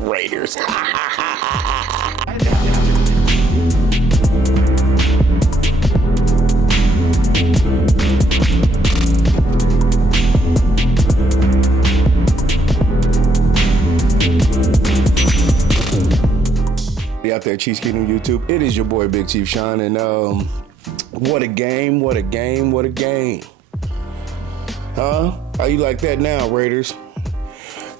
Raiders. Out there, Chiefs Kingdom YouTube. It is your boy Big Chief Sean, and what a game, what a game, what a game. Huh? How you like that now, Raiders?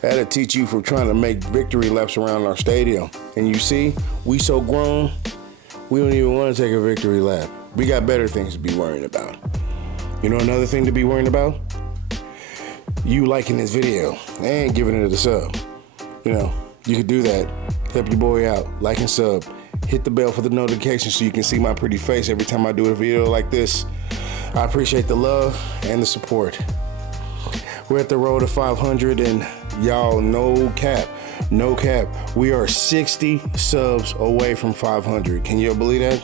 That'll teach you from trying to make victory laps around our stadium. And you see, we so grown, we don't even want to take a victory lap. We got better things to be worrying about. You know another thing to be worrying about? You liking this video and giving it a sub. You know, you could do that. Help your boy out. Like and sub. Hit the bell for the notification so you can see my pretty face every time I do a video like this. I appreciate the love and the support. We're at the road to 500, and y'all, no cap, we are 60 subs away from 500. Can you believe that?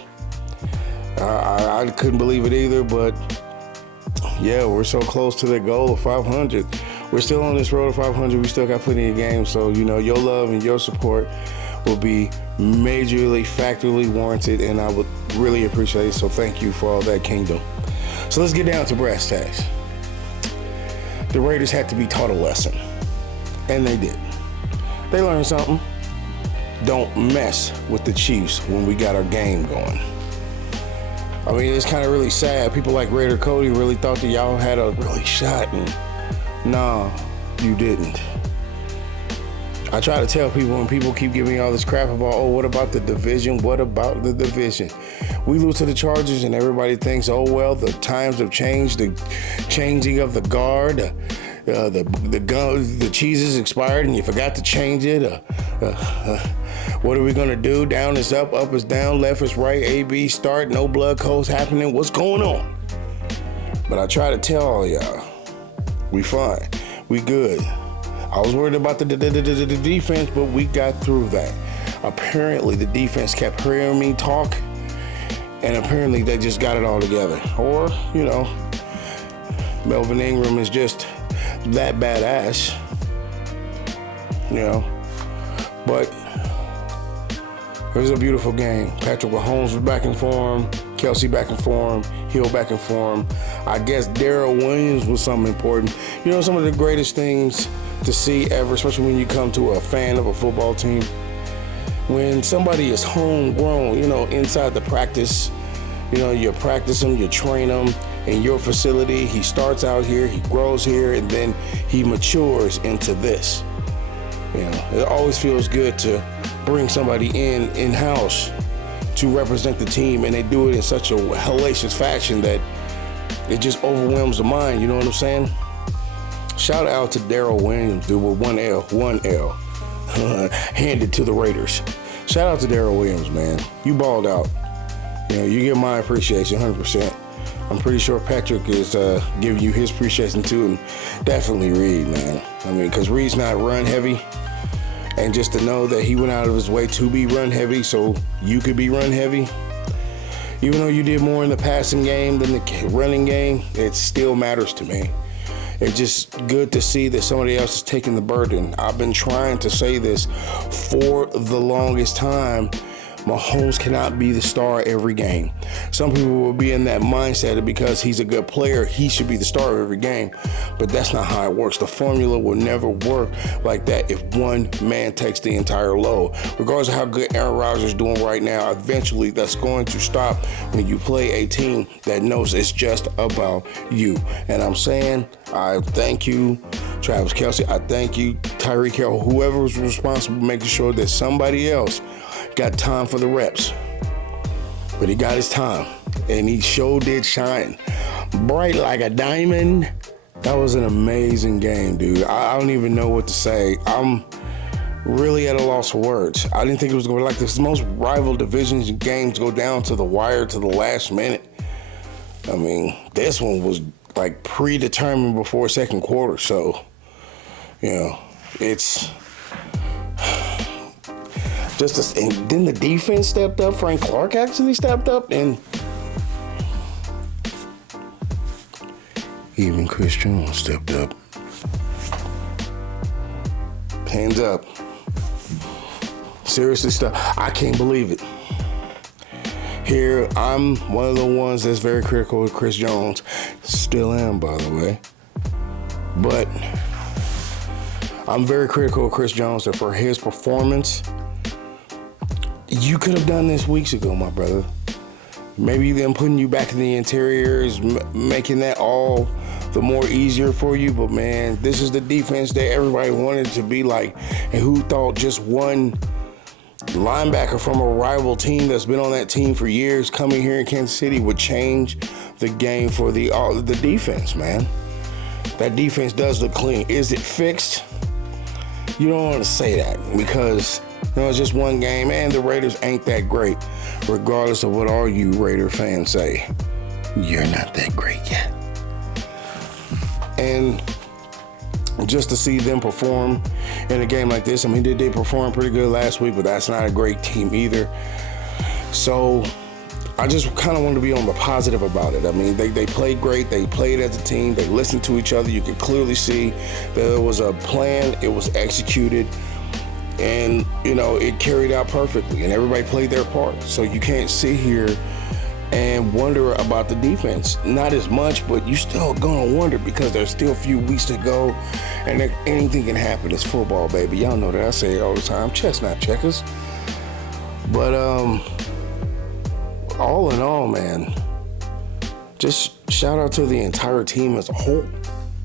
I couldn't believe it either, but yeah, we're so close to the goal of 500. We're still on this road to 500. We still got plenty of games, so you know your love and your support will be majorly, factually warranted, and I would really appreciate it. So thank you for all that, Kingdom. So let's get down to brass tacks. The Raiders had to be taught a lesson, and they did. They learned something. Don't mess with the Chiefs when we got our game going. I mean, it's kind of really sad. People like Raider Cody really thought that y'all had a really shot, and nah, you didn't. I try to tell people when people keep giving me all this crap about, oh, what about the division? What about the division? We lose to the Chargers and everybody thinks, oh, well, the times have changed, the changing of the guard, the cheeses expired and you forgot to change it. What are we going to do? Down is up is down, left is right, A, B, start, no blood codes happening. What's going on? But I try to tell all y'all, we fine, we good. I was worried about the defense, but we got through that. Apparently, the defense kept hearing me talk, and apparently they just got it all together. Or, you know, Melvin Ingram is just that badass, you know. But it was a beautiful game. Patrick Mahomes was back in form, Kelsey back in form, Hill back in form. I guess Darrell Williams was something important. You know, some of the greatest things to see ever, especially when you come to a fan of a football team. When somebody is homegrown, you know, inside the practice, you know, you practice them, you train them in your facility. He starts out here, he grows here, and then he matures into this. You know, it always feels good to bring somebody in-house to represent the team, and they do it in such a hellacious fashion that it just overwhelms the mind, you know what I'm saying? Shout out to Darrell Williams, dude, with one L, handed to the Raiders. Shout out to Darrell Williams, man. You balled out. You know, you get my appreciation 100%. I'm pretty sure Patrick is giving you his appreciation too, and definitely Reed, man. I mean, because Reed's not run heavy, and just to know that he went out of his way to be run heavy so you could be run heavy, even though you did more in the passing game than the running game, it still matters to me. It's just good to see that somebody else is taking the burden. I've been trying to say this for the longest time. Mahomes cannot be the star every game. Some people will be in that mindset that because he's a good player, he should be the star of every game. But that's not how it works. The formula will never work like that if one man takes the entire load. Regardless of how good Aaron Rodgers is doing right now, eventually that's going to stop when you play a team that knows it's just about you. And I'm saying, I thank you, Travis Kelce. I thank you, Tyreek Hill, whoever was responsible for making sure that somebody else got time for the reps. But he got his time, and he sure did shine. Bright like a diamond. That was an amazing game, dude. I don't even know what to say. I'm really at a loss for words. I didn't think it was going to be like this. Most rival divisions and games go down to the wire to the last minute. I mean, this one was like predetermined before second quarter, so, you know, it's just and then the defense stepped up. Frank Clark actually stepped up, and even Chris Jones stepped up. hands up. Seriously, stuff. I can't believe it. Here, I'm one of the ones that's very critical of Chris Jones. Still am, by the way. But I'm very critical of Chris Jones for his performance. You could have done this weeks ago, my brother. Maybe them putting you back in the interior is making that all the more easier for you. But, man, this is the defense that everybody wanted to be like. And who thought just one linebacker from a rival team that's been on that team for years coming here in Kansas City would change the game for the defense, man. That defense does look clean. Is it fixed? You don't want to say that because, it's just one game, and the Raiders ain't that great, regardless of what all you Raider fans say. You're not that great yet. And just to see them perform in a game like this, I mean, they did perform pretty good last week, but that's not a great team either. So I just kind of wanted to be on the positive about it. I mean, they played great. They played as a team. They listened to each other. You could clearly see that there was a plan. It was executed. And, it carried out perfectly. And everybody played their part. So you can't sit here and wonder about the defense. Not as much, but you still going to wonder because there's still a few weeks to go. And anything can happen. It's football, baby. Y'all know that. I say it all the time. Chess, not checkers. But, all in all, man, just shout out to the entire team as a whole.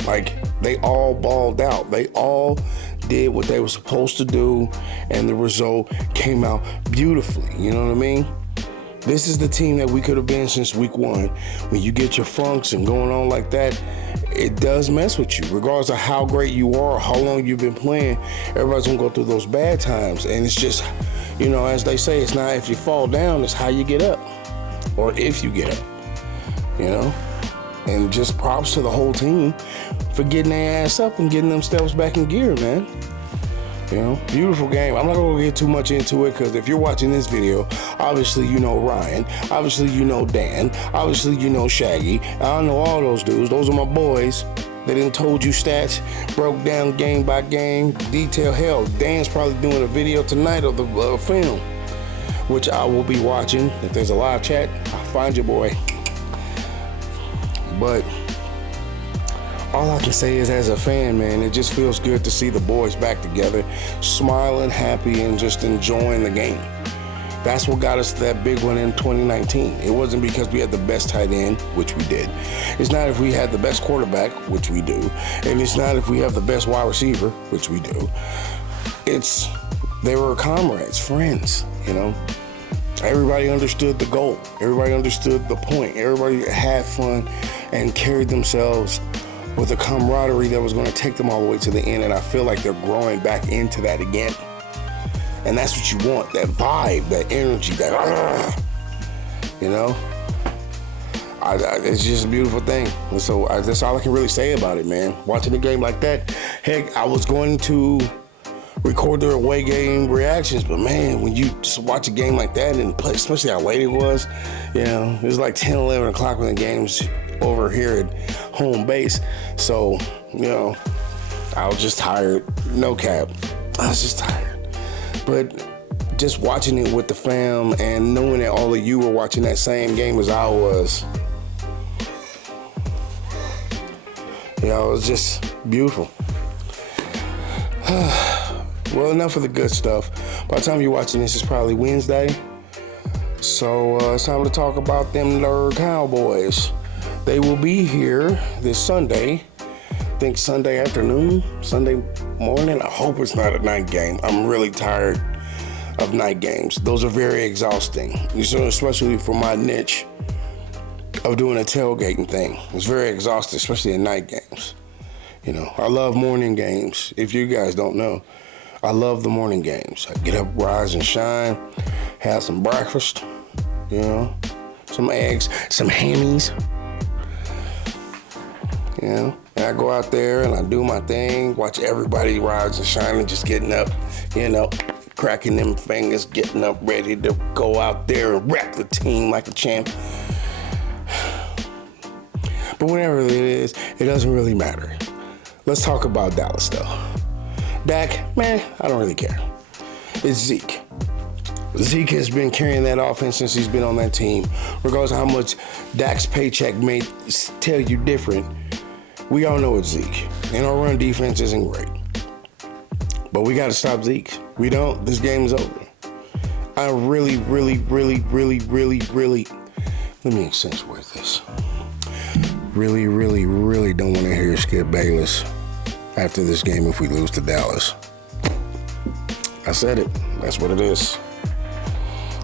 Like, they all balled out. They all did what they were supposed to do, and the result came out beautifully. You know what I mean? This is the team that we could have been since week one. When you get your funks and going on like that, it does mess with you. Regardless of how great you are or how long you've been playing, everybody's going to go through those bad times. And it's just, as they say, it's not if you fall down, it's how you get up. Or if you get up, And just props to the whole team for getting their ass up and getting themselves back in gear, man. Beautiful game. I'm not going to get too much into it because if you're watching this video, obviously you know Ryan. Obviously you know Dan. Obviously you know Shaggy. I know all those dudes. Those are my boys. They done told you stats, broke down game by game, detail. Hell, Dan's probably doing a video tonight of the film, which I will be watching. If there's a live chat, I'll find your boy. But all I can say is, as a fan, man, it just feels good to see the boys back together, smiling, happy, and just enjoying the game. That's what got us that big one in 2019. It wasn't because we had the best tight end, which we did. It's not if we had the best quarterback, which we do. And it's not if we have the best wide receiver, which we do. They were comrades, friends, Everybody understood the goal. Everybody understood the point. Everybody had fun and carried themselves with a camaraderie that was going to take them all the way to the end. And I feel like they're growing back into that again. And that's what you want, that vibe, that energy, it's just a beautiful thing. And so that's all I can really say about it, man. Watching a game like that, heck, I was going to record their away game reactions, but man, when you just watch a game like that and play, especially how late it was, it was like 10, 11 o'clock when the game's over here at home base. So, I was just tired. No cap. I was just tired. But just watching it with the fam and knowing that all of you were watching that same game as I was, it was just beautiful. Well, enough of the good stuff. By the time you're watching this, it's probably Wednesday. So it's time to talk about them Dallas Cowboys. They will be here this Sunday. I think Sunday afternoon, Sunday morning. I hope it's not a night game. I'm really tired of night games. Those are very exhausting, especially for my niche of doing a tailgating thing. It's very exhausting, especially in night games. I love morning games. If you guys don't know, I love the morning games. I get up, rise and shine, have some breakfast, some eggs, some hammies, and I go out there and I do my thing, watch everybody rise and shine and just getting up, cracking them fingers, getting up, ready to go out there and rep the team like a champ. But whatever it is, it doesn't really matter. Let's talk about Dallas, though. Dak, man, I don't really care. It's Zeke. Zeke has been carrying that offense since he's been on that team. Regardless of how much Dak's paycheck may tell you different, we all know it's Zeke. And our run defense isn't great. But we got to stop Zeke. We don't, this game is over. I really, let me accentuate this. Really don't want to hear Skip Bayless after this game if we lose to Dallas. I said it. That's what it is.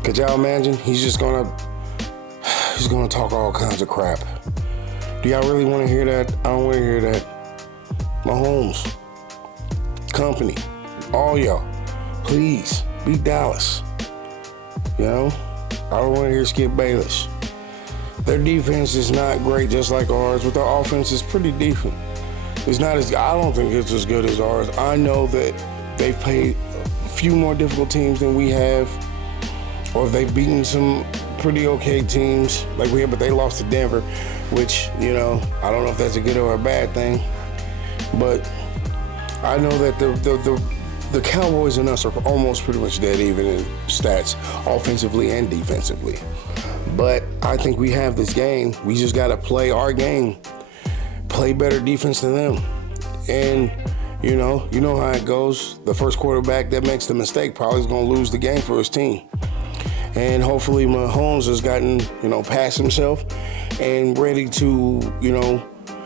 Could y'all imagine? He's gonna talk all kinds of crap. Do y'all really want to hear that? I don't want to hear that. Mahomes, company, all y'all, please beat Dallas. You know, I don't want to hear Skip Bayless. Their defense is not great, just like ours, but their offense is pretty decent. It's not as, I don't think it's as good as ours. I know that they've played a few more difficult teams than we have, or they've beaten some pretty okay teams like we have, but they lost to Denver, which, you know, I don't know if that's a good or a bad thing, but I know that the Cowboys and us are almost pretty much dead even in stats, offensively and defensively. But I think we have this game. We just got to play our game, play better defense than them. And, you know how it goes. The first quarterback that makes the mistake probably is going to lose the game for his team. And hopefully Mahomes has gotten, past himself and ready to,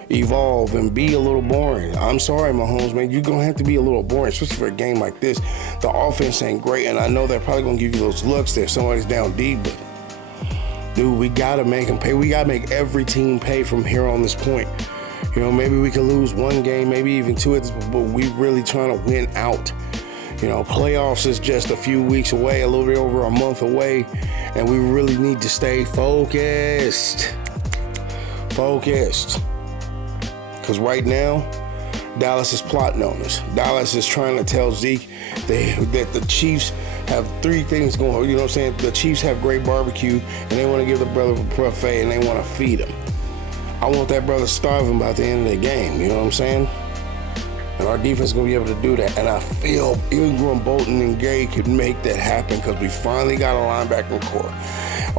evolve and be a little boring. I'm sorry, Mahomes, man. You're going to have to be a little boring, especially for a game like this. The offense ain't great, and I know they're probably going to give you those looks there. Somebody's down deep, but, dude, we got to make them pay. We got to make every team pay from here on this point. Maybe we can lose one game, maybe even two at this, but we really trying to win out. Playoffs is just a few weeks away, a little bit over a month away, and we really need to stay focused. Because right now, Dallas is plotting on us. Dallas is trying to tell Zeke that the Chiefs have three things going on. You know what I'm saying? The Chiefs have great barbecue, and they want to give the brother a buffet, and they want to feed him. I want that brother starving by the end of the game. You know what I'm saying? And our defense is going to be able to do that. And I feel Ingram, Bolton, and Gay could make that happen because we finally got a linebacker core.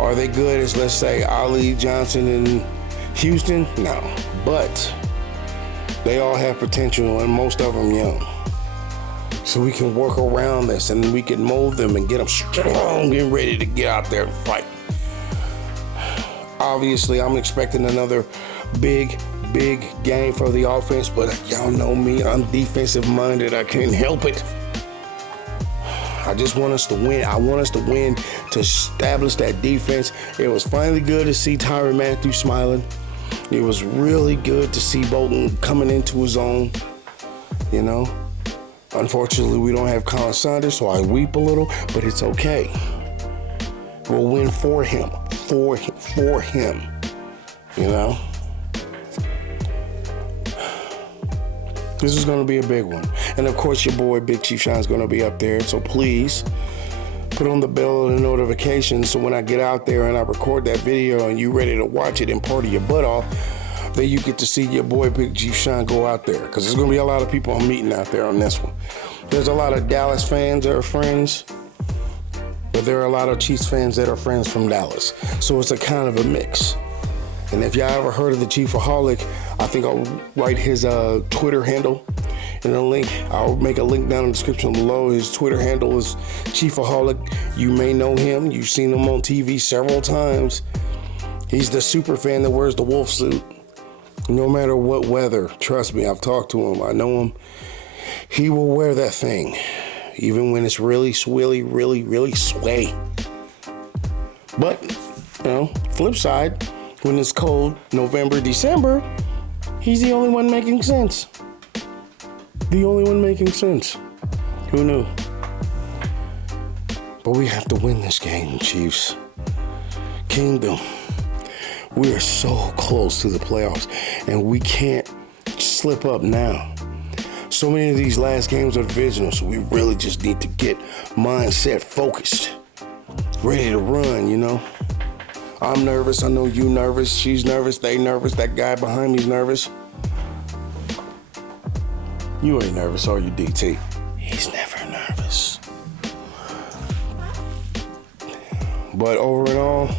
Are they good as, let's say, Ali, Johnson, and Houston? No. But they all have potential, and most of them young. So we can work around this, and we can mold them and get them strong and ready to get out there and fight. Obviously, I'm expecting another big game for the offense, but y'all know me, I'm defensive minded. I can't help it. I just want us to win. I want us to win to establish that defense. It was finally good to see Tyrann Mathieu smiling. It was really good to see Bolton coming into his own, Unfortunately, we don't have Colin Saunders, so I weep a little, but it's okay. We'll win for him. This is going to be a big one. And of course, your boy Big Chief Shine's going to be up there. So please put on the bell and the notifications so when I get out there and I record that video and you ready to watch it and party your butt off, then you get to see your boy Big Chief Shine go out there. Because there's going to be a lot of people I'm meeting out there on this one. There's a lot of Dallas fans that are friends, but there are a lot of Chiefs fans that are friends from Dallas. So it's a kind of a mix. And if y'all ever heard of the Chiefaholic, I think I'll write his Twitter handle in a link. I'll make a link down in the description below. His Twitter handle is Chiefaholic. You may know him. You've seen him on TV several times. He's the super fan that wears the wolf suit. No matter what weather, trust me, I've talked to him. I know him. He will wear that thing, even when it's really swilly, really sway. But, flip side, when it's cold, November, December, he's the only one making sense. Who knew? But we have to win this game, Chiefs. Kingdom. We are so close to the playoffs, and we can't slip up now. So many of these last games are divisional, so we really just need to get mindset focused, ready to run, I'm nervous. I know you nervous. She's nervous. They nervous. That guy behind me's nervous. You ain't nervous, are you, DT? But over and all,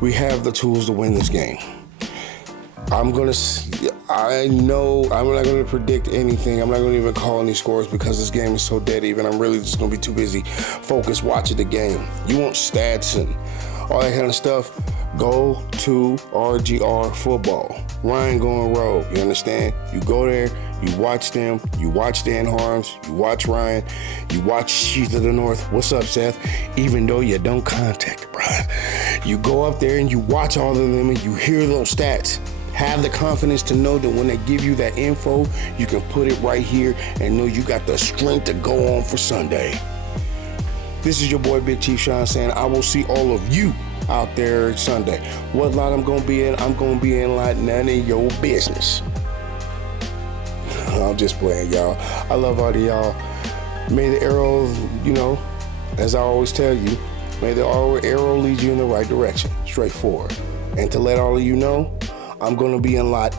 we have the tools to win this game. I know I'm not going to predict anything. I'm not going to even call any scores because this game is so dead even. I'm really just going to be too busy focused watching the game. You want stats and all that kind of stuff, go to RGR Football. Ryan going rogue, you understand? You go there, you watch them, you watch Dan Harms, you watch Ryan, you watch Sheath of the North. What's up, Seth? Even though you don't contact Brian. You go up there and you watch all of them and you hear those stats. Have the confidence to know that when they give you that info, you can put it right here and know you got the strength to go on for Sunday. This is your boy Big Chief Sean saying I will see all of you out there Sunday. What lot I'm going to be in? I'm going to be in like none of your business. I'm just playing, y'all. I love all of y'all. May the arrow, as I always tell you, may the arrow lead you in the right direction, straight forward. And to let all of you know, I'm going to be in lot